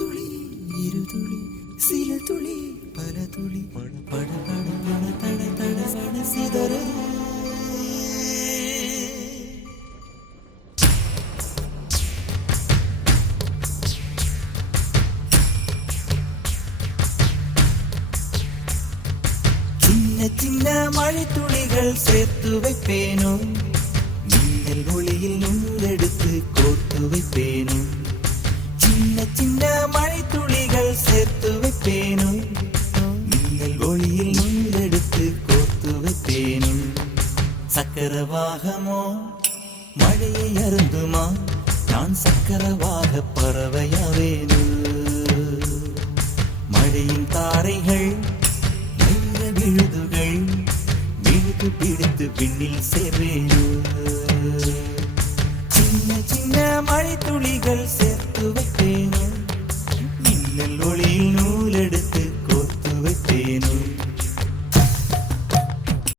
துளி இரு துளி சில துளி பல துளி பட பட பட பட தட தட சட சிதற சின்ன சின்ன மழை துளிகள் சேர்த்து வைப்பேனோ மின்னல் ஒளியில் நூலெடுத்து கோர்த்து வைப்பேனோ சின்ன சின்ன மழை துளிகள் சேர்த்து வைப்பேனோ மின்னல் ஒளியில் நூலெடுத்து கோர்த்து வைப்பேனோ சக்கரவாகமோ மழையை அருந்துமா நான் சக்கரவாக பறவையாவேனோ மழையின் தாரைகள் விழுதுகள் விழுது பிடித்து விண்ணில் சேர்வேனோ சின்ன சின்ன மழை துளிகள் சேர்த்து வைப்பேனோ மின்னல் ஒளி